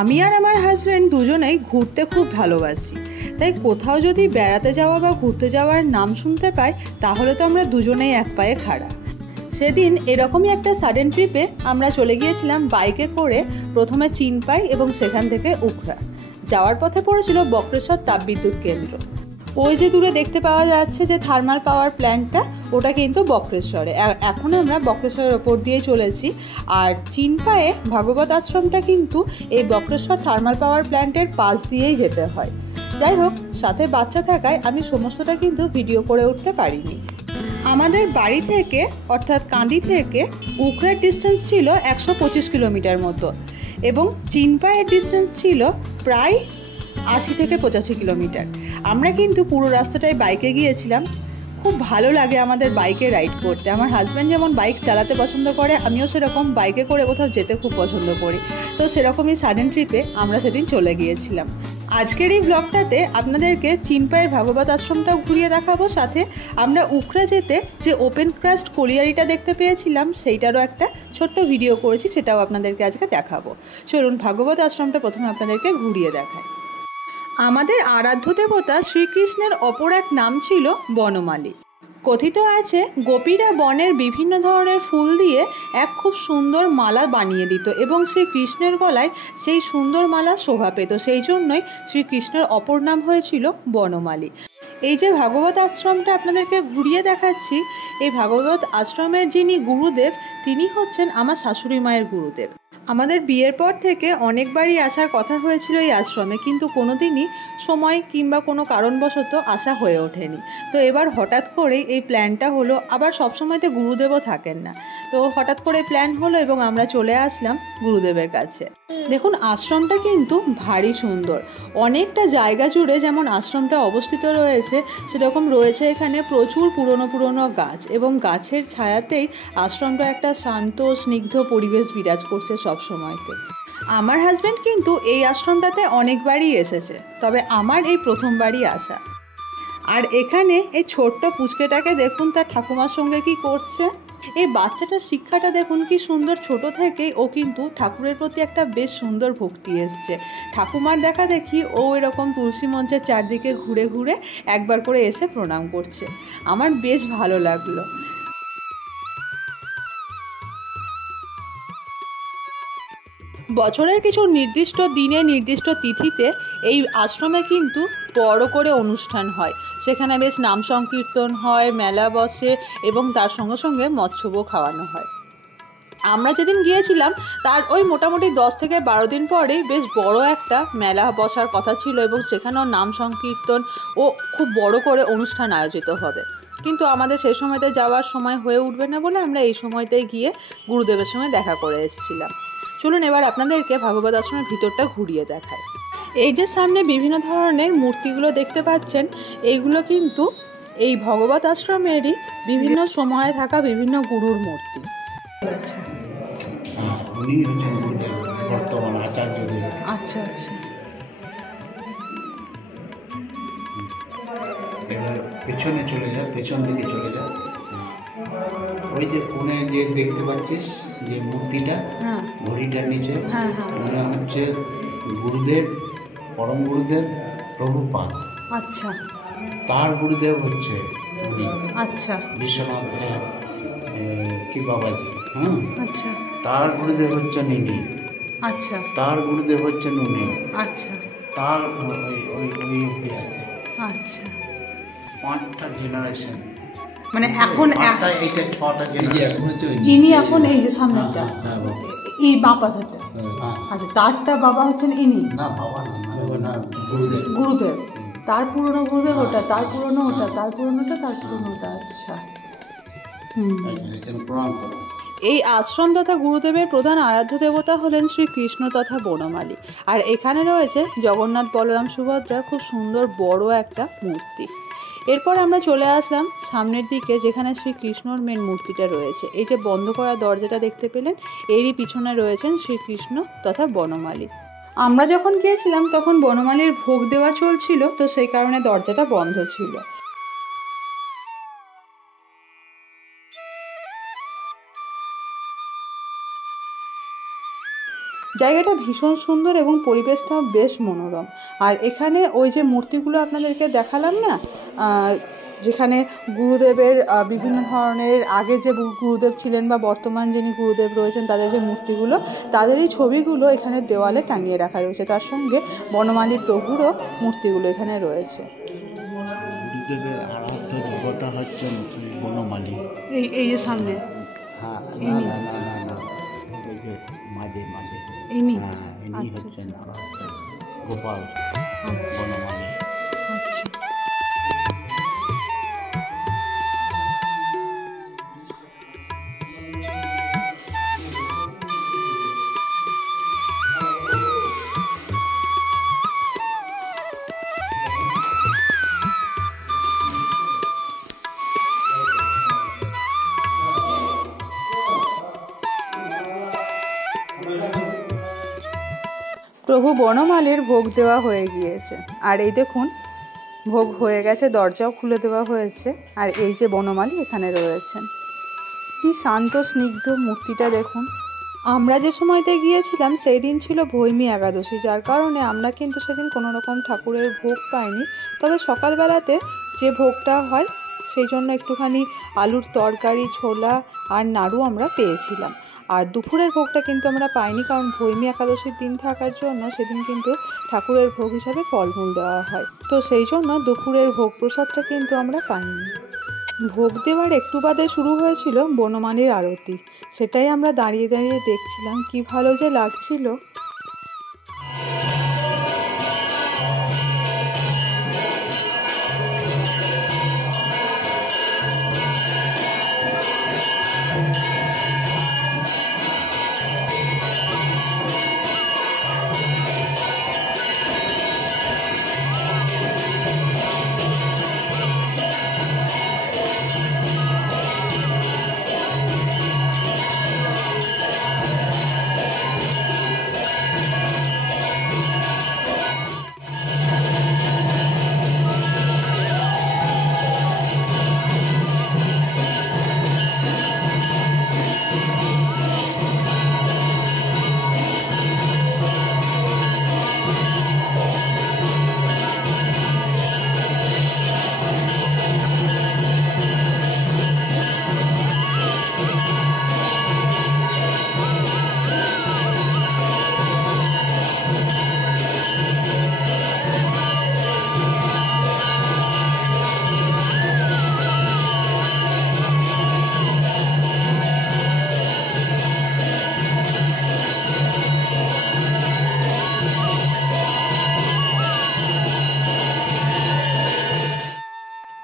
আমি আর আমার হাজব্যান্ড দুজনেই ঘুরতে খুব ভালোবাসি, তাই কোথাও যদি বেড়াতে যাওয়া বা ঘুরতে যাওয়ার নাম শুনতে পাই তাহলে তো আমরা দুজনেই এক পায়ে খাড়া। সেদিন এরকমই একটা সাডেন ট্রিপে আমরা চলে গিয়েছিলাম বাইকে করে, প্রথমে চিনপাই এবং সেখান থেকে উখড়া। যাওয়ার পথে পড়েছিল বক্রেশ্বর তাপবিদ্যুৎ কেন্দ্র। ওই যে দূরে দেখতে পাওয়া যাচ্ছে যে থার্মাল পাওয়ার প্ল্যান্টটা, ওটা কিন্তু বক্রেশ্বরে। এখন আমরা বক্রেশ্বরের ওপর দিয়ে চলেছি। আর চিনপায়ে ভাগবত আশ্রমটা কিন্তু এই বক্রেশ্বর থার্মাল পাওয়ার প্ল্যান্টের পাশ দিয়েই যেতে হয়। যাই হোক, সাথে বাচ্চা থাকায় আমি সমস্তটা কিন্তু ভিডিও করে উঠতে পারিনি। আমাদের বাড়ি থেকে অর্থাৎ কান্দি থেকে উখড়ার ডিস্টেন্স ছিল 125 কিলোমিটার মতো, এবং চিনপায়ের ডিস্টেন্স ছিল প্রায় 80 থেকে 85 কিলোমিটার। আমরা কিন্তু পুরো রাস্তাটায় বাইকে গিয়েছিলাম। খুব ভালো লাগে আমাদের বাইকে রাইড করতে। আমার হাজব্যান্ড যেমন বাইক চালাতে পছন্দ করে, আমিও সেরকম বাইকে করে কোথাও যেতে খুব পছন্দ করি। তো সেরকমই সাডেন ট্রিপে আমরা সেদিন চলে গিয়েছিলাম। আজকের এই ব্লগটাতে আপনাদেরকে চিনপায়ের ভাগবত আশ্রমটাও ঘুরিয়ে দেখাবো, সাথে আমরা উখড়া যেতে যে ওপেন ক্রাস্ট কোলিয়ারিটা দেখতে পেয়েছিলাম সেইটারও একটা ছোট্ট ভিডিও করেছি, সেটাও আপনাদেরকে আজকে দেখাবো। চলুন ভাগবত আশ্রমটা প্রথমে আপনাদেরকে ঘুরিয়ে দেখাই। আমাদের আরাধ্য দেবতা শ্রীকৃষ্ণের অপর এক নাম ছিল বনমালী। কথিত আছে গোপীরা বনের বিভিন্ন ধরনের ফুল দিয়ে এক খুব সুন্দর মালা বানিয়ে দিত এবং শ্রীকৃষ্ণের গলায় সেই সুন্দর মালা শোভা পেত। সেই জন্যই শ্রীকৃষ্ণের অপর নাম হয়েছিল বনমালী। এই যে ভাগবত আশ্রমটা আপনাদেরকে ঘুরিয়ে দেখাচ্ছি, এই ভাগবত আশ্রমের যিনি গুরুদেব তিনি হচ্ছেন আমার শাশুড়ি মায়ের গুরুদেব। আমাদের বিয়ের পর থেকে অনেকবারই আসার কথা হয়েছিল এই আশ্রমে, কিন্তু কোনোদিনই সময় কিংবা কোনো কারণবশত আসা হয়ে ওঠেনি। তো এবার হঠাৎ করেই এই প্ল্যানটা হলো। আবার সবসময় তো গুরুদেবও থাকেন না, তো হঠাৎ করে প্ল্যান হলো এবং আমরা চলে আসলাম গুরুদেবের কাছে। দেখুন আশ্রমটা কিন্তু ভারী সুন্দর। অনেকটা জায়গা জুড়ে যেমন আশ্রমটা অবস্থিত রয়েছে, সেরকম রয়েছে এখানে প্রচুর পুরনো গাছ, এবং গাছের ছায়াতেই আশ্রমটা একটা শান্ত স্নিগ্ধ পরিবেশ বিরাজ করছে সব সময়তে। আমার হাজব্যান্ড কিন্তু এই আশ্রমটাতে অনেকবারই এসেছে, তবে আমার এই প্রথমবারই আসা। আর এখানে এই ছোট্ট পুচকেটাকে দেখুন তার ঠাকুমার সঙ্গে কি করছে। এই বাচ্চাটার শিক্ষাটা দেখুন কি সুন্দর। ছোট থেকেই ও কিন্তু ঠাকুরের প্রতি একটা বেশ সুন্দর ভক্তি এসছে। ঠাকুমার দেখা দেখি ও এরকম তুলসী মঞ্চের চারদিকে ঘুরে ঘুরে একবার করে এসে প্রণাম করছে। আমার বেশ ভালো লাগলো। বছরের কিছু নির্দিষ্ট দিনে নির্দিষ্ট তিথিতে এই আশ্রমে কিন্তু বড় করে অনুষ্ঠান হয়। সেখানে বেশ নাম সংকীর্তন হয়, মেলা বসে এবং তার সঙ্গে সঙ্গে মৎস্যভোগ খাওয়ানো হয়। আমরা যেদিন গিয়েছিলাম তার ওই মোটামুটি 10 থেকে 12 দিন পরেই বেশ বড় একটা মেলা বসার কথা ছিল, এবং সেখানেও নাম সংকীর্তন ও খুব বড় করে অনুষ্ঠান আয়োজিত হবে। কিন্তু আমাদের সেই সময়তে যাওয়ার সময় হয়ে উঠবে না বলে আমরা এই সময়তেই গিয়ে গুরুদেবের সঙ্গে দেখা করে এসেছিলাম। চলুন এবার আপনাদেরকে ভাগবত আশ্রমের ভিতরটা ঘুরিয়ে দেখায়। এই যে সামনে বিভিন্ন ধরনের মূর্তিগুলো দেখতে পাচ্ছেন, এইগুলো কিন্তু এই ভগবত আশ্রমেরই বিভিন্ন সময়ে থাকা বিভিন্ন গুরুর মূর্তি। আচ্ছা আচ্ছা। এবার পেছনে চলে যা, পেছন দিকে চলে যা। ওই যে কোণে যে দেখতে পাচ্ছিস যে মূর্তিটা, ঘড়িটার নিচে, মনে হচ্ছে গুরুদেব, পরম গুরুদেব প্রভুপাদ। আচ্ছা। তার গুরুদেব হচ্ছে আচ্ছা বিশ্বনাথ কি বাবাজি। হ্যাঁ আচ্ছা। তার গুরুদেব হচ্ছে নিনি। আচ্ছা। তার গুরুদেব হচ্ছে নুনি। আচ্ছা। তার ওই অব্দি আছে। আচ্ছা, 5টা জেনারেশন, মানে এখন এইটা 6টা জেনারেশন। ইনি এখন এই যে সামনেটা এই বাঁ পাশাটা। আচ্ছা, তারটা বাবা হচ্ছেন ইনি? না বাবা না, গুরুদেব। গুরুদেব, তার পুরনো গুরুদেব ওটা, তার পুরনো ওটা, তার পুরনোটা, তার পুরনোটা। আচ্ছা। প্রণাম করো। এই আশ্রম তথা গুরুদেবের প্রধান আরাধ্য দেবতা হলেন শ্রীকৃষ্ণ তথা বনমালী। আর এখানে রয়েছে জগন্নাথ বলরাম সুভদ্রার খুব সুন্দর বড় একটা মূর্তি। এরপর আমরা চলে আসলাম সামনের দিকে, যেখানে শ্রীকৃষ্ণর মেন মূর্তিটা রয়েছে। এই যে বন্ধ করা দরজাটা দেখতে পেলেন, এরই পিছনে রয়েছেন শ্রীকৃষ্ণ তথা বনমালী। আমরা যখন গিয়েছিলাম তখন বনমালীর ভোগ দেওয়া চলছিল, তো সেই কারণে দরজাটা বন্ধ ছিল। জায়গাটা ভীষণ সুন্দর এবং পরিবেশটাও বেশ মনোরম। আর এখানে ওই যে মূর্তিগুলো আপনাদেরকে দেখালাম না, যেখানে গুরুদেবের বিভিন্ন ধরনের আগে যে গুরুদেব ছিলেন বা বর্তমান যিনি গুরুদেব রয়েছেন তাদের যে মূর্তিগুলো, তাদেরই ছবিগুলো এখানে দেওয়ালে টাঙিয়ে রাখা রয়েছে। তার সঙ্গে বনমালী প্রভুরও মূর্তিগুলো এখানে রয়েছে। গুরুদেবের আরাধ্য দেবতা হচ্ছে বনমালী। এই যে সামনে, হ্যাঁ, না না না না না, এই যে মাঝে মাঝে ইনি হচ্ছেন আরাধ্য গোপাল বনমালী। প্রভু বনমালীর ভোগ দেওয়া হয়ে গিয়েছে। আর এই দেখুন ভোগ হয়ে গেছে, দরজাও খুলে দেওয়া হয়েছে। আর এই যে বনমালী এখানে রয়েছেন, কি শান্ত স্নিগ্ধ মূর্তিটা দেখুন। আমরা যে সময়তে গিয়েছিলাম সেই দিন ছিল ভৈমী একাদশী, যার কারণে আমরা কিন্তু সেদিন কোনো রকম ঠাকুরের ভোগ পাইনি। তবে সকালবেলাতে যে ভোগটা হয় সেই জন্য একটুখানি আলুর তরকারি, ছোলা আর নাড়ু আমরা পেয়েছিলাম। আর দুপুরের ভোগটা কিন্তু আমরা পাইনি, কারণ ভৈমী একাদশীর দিন থাকার জন্য সেদিন কিন্তু ঠাকুরের ভোগ হিসাবে ফলমূল দেওয়া হয়, তো সেই জন্য দুপুরের ভোগ প্রসাদটা কিন্তু আমরা পাইনি। ভোগ দেওয়ার একটু বাদে শুরু হয়েছিল বনমালীর আরতি। সেটাই আমরা দাঁড়িয়ে দাঁড়িয়ে দেখছিলাম, কি ভালো যে লাগছিল।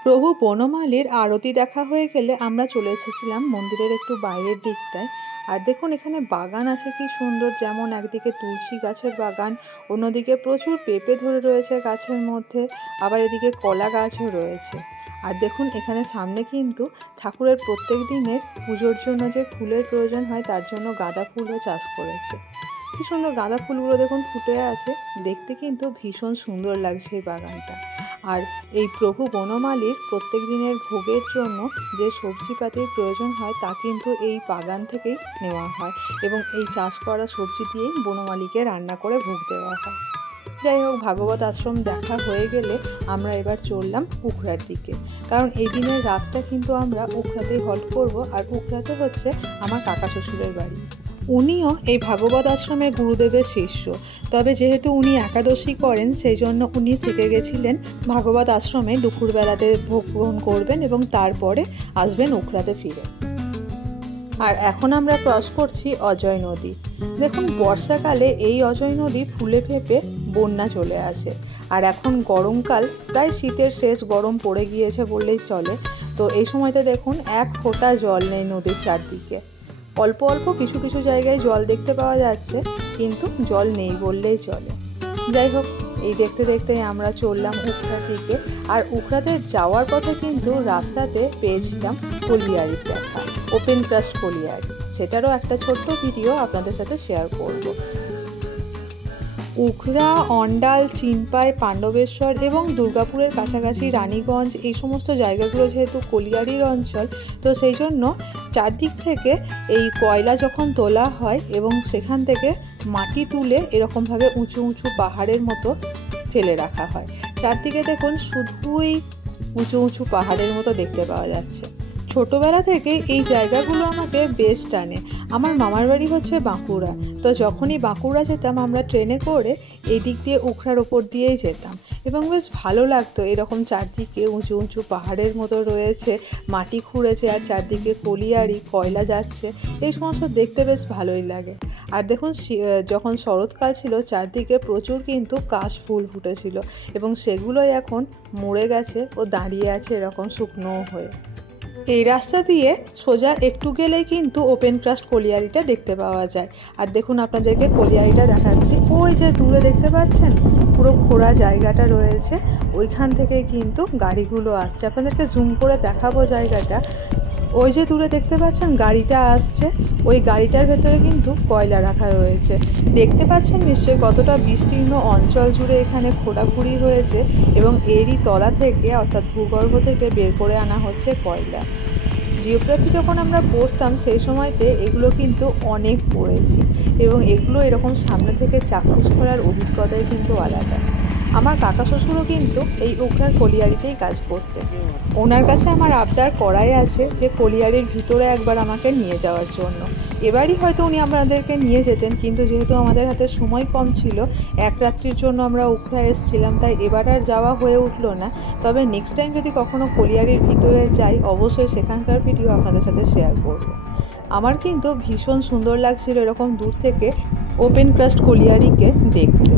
প্রভু বনমালীর আরতি দেখা হয়ে গেলে আমরা চলে এসেছিলাম মন্দিরের একটু বাইরের দিকটায়। আর দেখুন এখানে বাগান আছে কি সুন্দর, যেমন একদিকে তুলসী গাছের বাগান, অন্যদিকে প্রচুর পেঁপে ধরে রয়েছে গাছের মধ্যে, আবার এদিকে কলা গাছও রয়েছে। আর দেখুন এখানে সামনে কিন্তু ঠাকুরের প্রত্যেক দিনের পুজোর জন্য যে ফুলের প্রয়োজন হয় তার জন্য গাঁদা ফুলও চাষ করেছে। কি সুন্দর গাঁদা ফুলগুলো দেখুন ফুটে আছে, দেখতে কিন্তু ভীষণ সুন্দর লাগছে এই বাগানটা। আর এই প্রভু বনমালীর প্রত্যেক দিনের ভোগের জন্য যে সবজিপাতির প্রয়োজন হয় তা কিন্তু এই বাগান থেকেই নেওয়া হয়, এবং এই চাষ করা সবজি দিয়েই বনমালীকে রান্না করে ভোগ দেওয়া হয়। যাই হোক, ভাগবত আশ্রম দেখা হয়ে গেলে আমরা এবার চললাম উখড়ার দিকে, কারণ এই দিনের রাতটা কিন্তু আমরা উখড়াতেই হল্ট করব। আর উখড়াতে হচ্ছে আমার কাকা শ্বশুরের বাড়ি। উনিও এই ভাগবত আশ্রমে গুরুদেবের শিষ্য, তবে যেহেতু উনি একাদশী করেন সেই জন্য উনি থেকে গেছিলেন ভাগবত আশ্রমে, দুপুরবেলাতে ভোগ গ্রহণ করবেন এবং তারপরে আসবেন উখড়াতে ফিরে। আর এখন আমরা ক্রস করছি অজয় নদী। দেখুন বর্ষাকালে এই অজয় নদী ফুলে ফেঁপে বন্যা চলে আসে। আর এখন গরমকাল, প্রায় শীতের শেষ, গরম পড়ে গিয়েছে বললেই চলে। তো এই সময়তে দেখুন এক ফোঁটা জল নেই নদীর চারদিকে। অল্প অল্প কিছু কিছু জায়গায় জল দেখতে পাওয়া যাচ্ছে, কিন্তু জল নেই বললেই চলে। যাই হোক, এই দেখতে দেখতে আমরা চললাম উখড়ার দিকে। আর উখড়াতে যাওয়ার পথে কিন্তু রাস্তাতে পেয়েছিলাম কলিয়ারির দেখা, ওপেন ক্রাস্ট কলিয়ারি। সেটারও একটা ছোট্ট ভিডিও আপনাদের সাথে শেয়ার করব। উখড়া, অন্ডাল, চিনপাই, পাণ্ডবেশ্বর এবং দুর্গাপুরের কাছাকাছি রানীগঞ্জ, এই সমস্ত জায়গাগুলো যেহেতু কলিয়ারির অঞ্চল, তো সেই জন্য চারদিক থেকে এই কয়লা যখন তোলা হয় এবং সেখান থেকে মাটি তুলে এরকমভাবে উঁচু উঁচু পাহাড়ের মতো ফেলে রাখা হয়। চারদিকে দেখুন শুধুই উঁচু উঁচু পাহাড়ের মতো দেখতে পাওয়া যাচ্ছে। ছোটবেলা থেকে এই জায়গাগুলো আমাকে বেশ টানে। আমার মামার বাড়ি হচ্ছে বাঁকুড়া, তো যখনই বাঁকুড়া যেতাম আমরা ট্রেনে করে এই দিক দিয়ে উখড়ার ওপর দিয়েই যেতাম এবং বেশ ভালো লাগতো। এরকম চারদিকে উঁচু উঁচু পাহাড়ের মতো রয়েছে, মাটি খুঁড়েছে আর চারদিকে কলিয়ারি কয়লা যাচ্ছে, এই সমস্ত দেখতে বেশ ভালোই লাগে। আর দেখুন যখন শরৎকাল ছিল চারদিকে প্রচুর কিন্তু কাশফুল ফুটেছিল এবং সেগুলোই এখন মরে গেছে ও দাঁড়িয়ে আছে এরকম শুকনো হয়ে। এই রাস্তা দিয়ে সোজা একটু গেলেই কিন্তু ওপেন ক্রাস্ট কলিয়ারিটা দেখতে পাওয়া যায়। আর দেখুন আপনাদেরকে কলিয়ারিটা দেখাচ্ছি, ওই যে দূরে দেখতে পাচ্ছেন পুরো খোঁড়া জায়গাটা রয়েছে, ওইখান থেকে কিন্তু গাড়িগুলো আসছে। আপনাদেরকে জুম করে দেখাবো জায়গাটা। ওই যে দূরে দেখতে পাচ্ছেন গাড়িটা আসছে, ওই গাড়িটার ভেতরে কিন্তু কয়লা রাখা রয়েছে। দেখতে পাচ্ছেন নিশ্চয়ই কতটা বিস্তীর্ণ অঞ্চল জুড়ে এখানে খোঁড়াখুড়ি হয়েছে এবং এরই তলা থেকে অর্থাৎ ভূগর্ভ থেকে বের করে আনা হচ্ছে কয়লা। জিওগ্রাফি যখন আমরা পড়তাম সেই সময়তে এগুলো কিন্তু অনেক পড়েছি এবং এগুলো এরকম সামনে থেকে চাক্ষুষ করার অভিজ্ঞতাই কিন্তু আলাদা। আমার কাকা শ্বশুরও কিন্তু এই উখড়ার কলিয়ারিতেই কাজ করতেন। ওনার কাছে আমার আবদার করাই আছে যে কলিয়ারির ভিতরে একবার আমাকে নিয়ে যাওয়ার জন্য। এবারই হয়তো উনি আমাদেরকে নিয়ে যেতেন, কিন্তু যেহেতু আমাদের হাতে সময় কম ছিল, এক রাত্রির জন্য আমরা উখড়া এসেছিলাম, তাই এবার আর যাওয়া হয়ে উঠলো না। তবে নেক্সট টাইম যদি কখনো কলিয়ারির ভিতরে যাই অবশ্যই সেখানকার ভিডিও আপনাদের সাথে শেয়ার করব। আমার কিন্তু ভীষণ সুন্দর লাগছিল এরকম দূর থেকে ওপেন ক্রাস্ট কলিয়ারিকে দেখতে।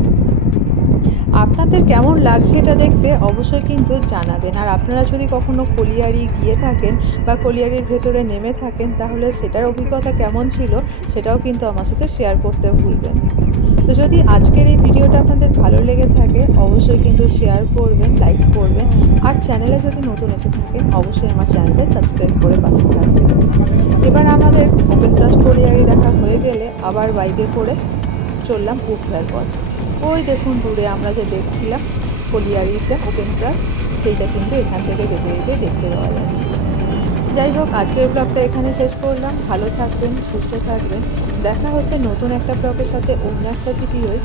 আপনাদের কেমন লাগছে এটা দেখতে অবশ্যই কিন্তু জানাবেন। আর আপনারা যদি কখনো কলিয়ারি গিয়ে থাকেন বা কলিয়ারির ভেতরে নেমে থাকেন তাহলে সেটার অভিজ্ঞতা কেমন ছিল সেটাও কিন্তু আমার সাথে শেয়ার করতে ভুলবেন না। তো যদি আজকের এই ভিডিওটা আপনাদের ভালো লেগে থাকে অবশ্যই কিন্তু শেয়ার করবেন, লাইক করবেন, আর চ্যানেলে যদি নতুন এসে থাকেন অবশ্যই আমার চ্যানেলটা সাবস্ক্রাইব করে পাশে থাকবেন। এবার আমাদের ওপেন ক্রাস্ট কলিয়ারি দেখা হয়ে গেলে আবার বাইকে করে চললাম উখড়ার পথে। ওই দেখুন দূরে আমরা যে দেখছিলাম কলিয়ারিটা ওপেন ক্রাস্ট, সেইটা কিন্তু এখান থেকে যেতে যেতে দেখতে পাওয়া যাচ্ছে। যাই হোক, আজকের ব্লগটা এখানে শেষ করলাম। ভালো থাকবেন, সুস্থ থাকবেন। দেখা হচ্ছে নতুন একটা ব্লগের সাথে অন্য একটা ভিডিওয়।